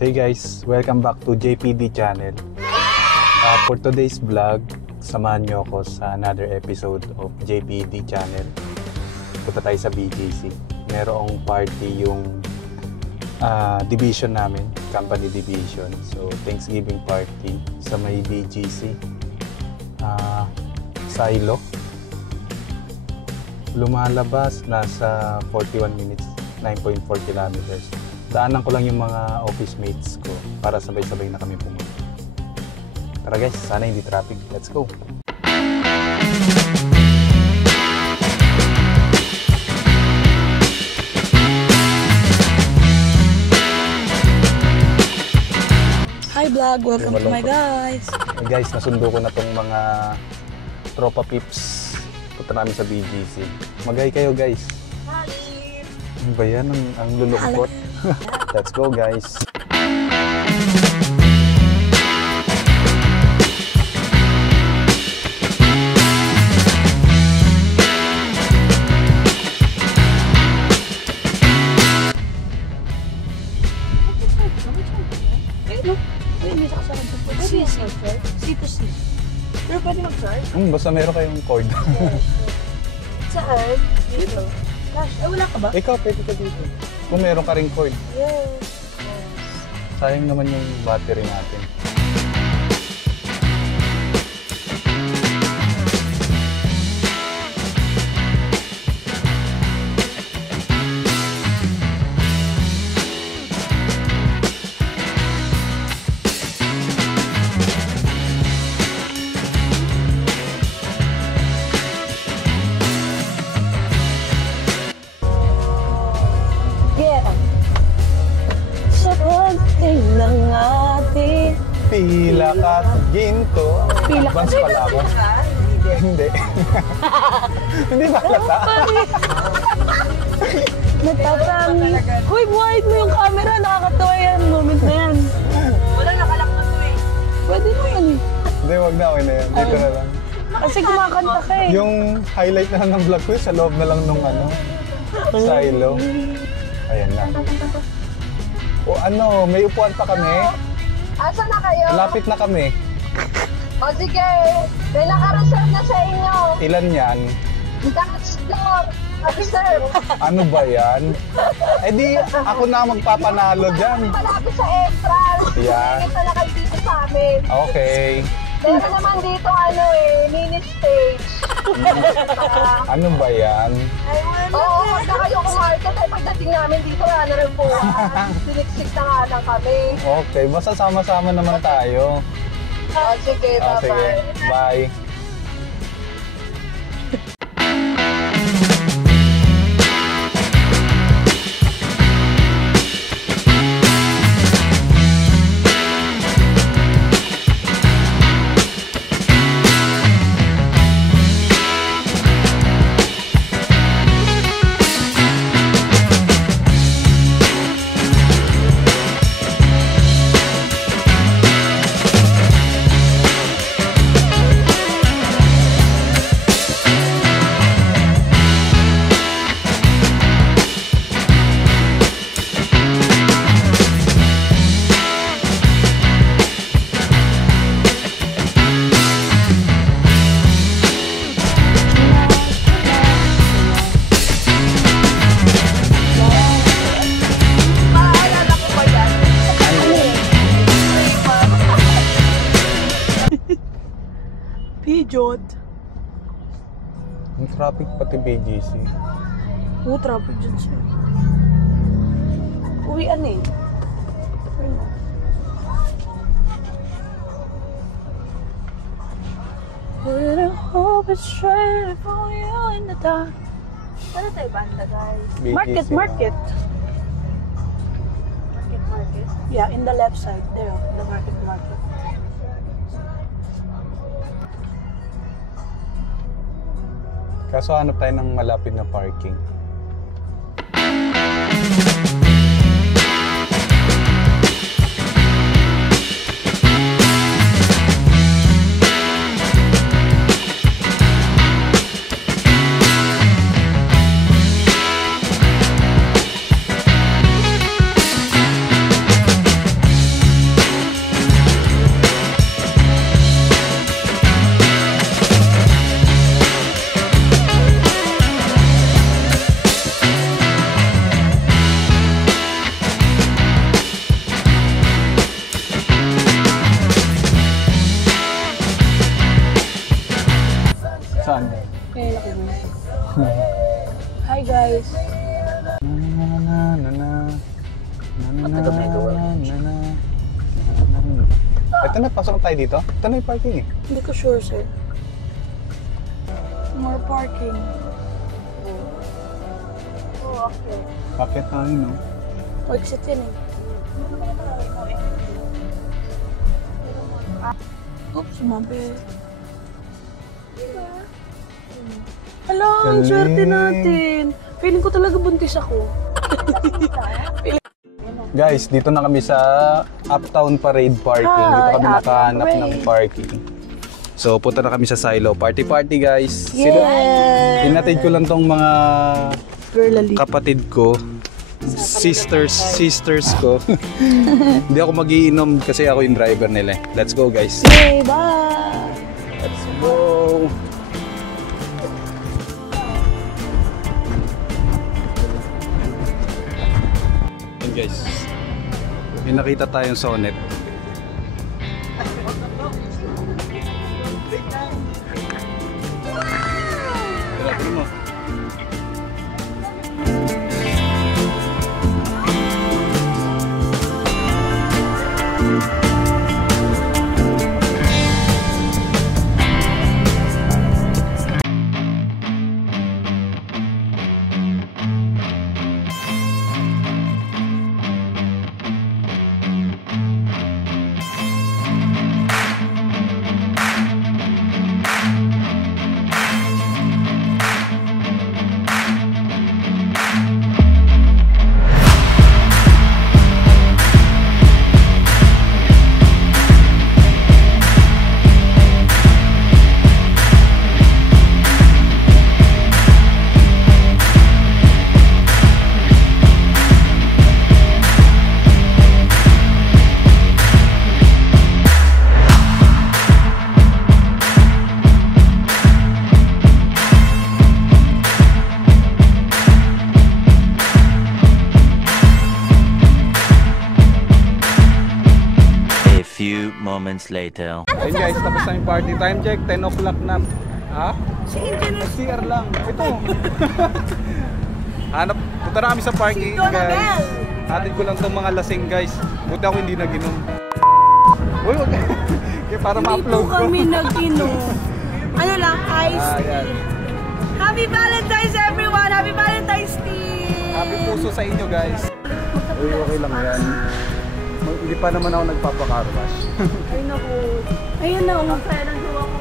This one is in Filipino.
Hey guys, welcome back to JPD channel. For today's vlog, samahan nyo ako sa another episode of JPD channel. Punta tayo sa BGC. Merong party yung division namin, company division. So Thanksgiving party sa may BGC. Silo. Lumalabas nasa 41 minutes, 9.4 kilometers. Daanan ko lang yung mga office mates ko para sabay-sabay na kami pumunta. Tara guys, sana hindi traffic. Let's go! Hi vlog! Welcome to my guys! Hey guys, nasundo ko na tong mga tropa pips. Punta namin sa BGC. Mag-hi kayo guys! Hi! Ano ba yan? Ang lulungkot. Let's go guys! Pero pwede mag-charge? Basta meron kayong cord. Saan? Dito. Cash. Ay, wala ka ba? Ikaw, pwede ka dito. Kung meron ka ring cord. Yes. Sayang naman yung battery natin. Pila ka ginto. Pila ka Advance pala ako. Hindi. Hindi ba halata? Natatangi. Uy, wide mo yung camera. Nakakatawa yan. Moment na yan. Wala nakalak na to eh. Pwede naman eh. Hindi, wag na. Okay na yan. Dito na lang. Kasi kumakanta ka eh. Yung highlight na lang ng vlog ko sa loob na lang nung silo. Ayan na. O ano, may upuan pa kami. Asa na kayo? Lapit na kami. O sige, may naka-reserve na sa inyo. Ilan yan? Dance floor. Reserve. Ano ba yan? Eh di, ako na magpapanalo dyan. Malapit sa entrance. Yan. Ito na kayo dito sa amin. Okay. Meron naman dito mini stage. Ano ba yan? Oo, huwag na kayo kumarket. Ay pagdating namin dito, wala na rin po. Siniksik na nga lang kami. Okay, basta sama-sama naman tayo. O sige, Sige, bye-bye. bye. Maalala ko ba yan? Pijot. Ang traffic pati BGC. Oo, traffic dyan siya. Uwian eh. But I hope it's straight for you in the dark. Ano tayo banda, guys? BGC Market, na. market. Market. Yeah, in the left side. There, the market. Kaso hanap tayo ng malapit na parking. Ito na, pasok tayo dito. Ito na yung parking eh. Hindi ko sure, sir. More parking. Oh, okay. Bakit tayo, no? O, exit yan eh. Oops, sumabi. Hala, ang Galing. swerte natin. Feeling ko talaga buntis ako. Guys, dito na kami sa Uptown Parade Parking. Hi, Dito kami Uptown nakahanap ng Parade. parking. So, punta na kami sa Silo. Party guys. Yes! Hinatid ko lang tong mga Girl, lali. kapatid ko. Sisters ko. Hindi ako magiinom kasi ako yung driver nila. Let's go, guys. Yay, bye! Let's go. Yun, guys. May nakita tayong Sonet. Tara, tara mo. Few moments later. Ayun guys, tapos na yung party. Time check, 10 o'clock na. Ha? CR lang. Ito. Hanap, punta na kami sa parking guys. Hatid ko lang itong mga lasing guys. Buti ako hindi nag-inom. Uy, wag. Kaya para ma-upload ko. kami nag-inom. Ano lang, iced Ayan. Happy Valentine's everyone! Happy Valentine's Day! Happy puso sa inyo guys. Uy, okay lang yan. Hindi pa naman ako nagpapakarush. Ay naku. Ayun na, kaya nang gawa ko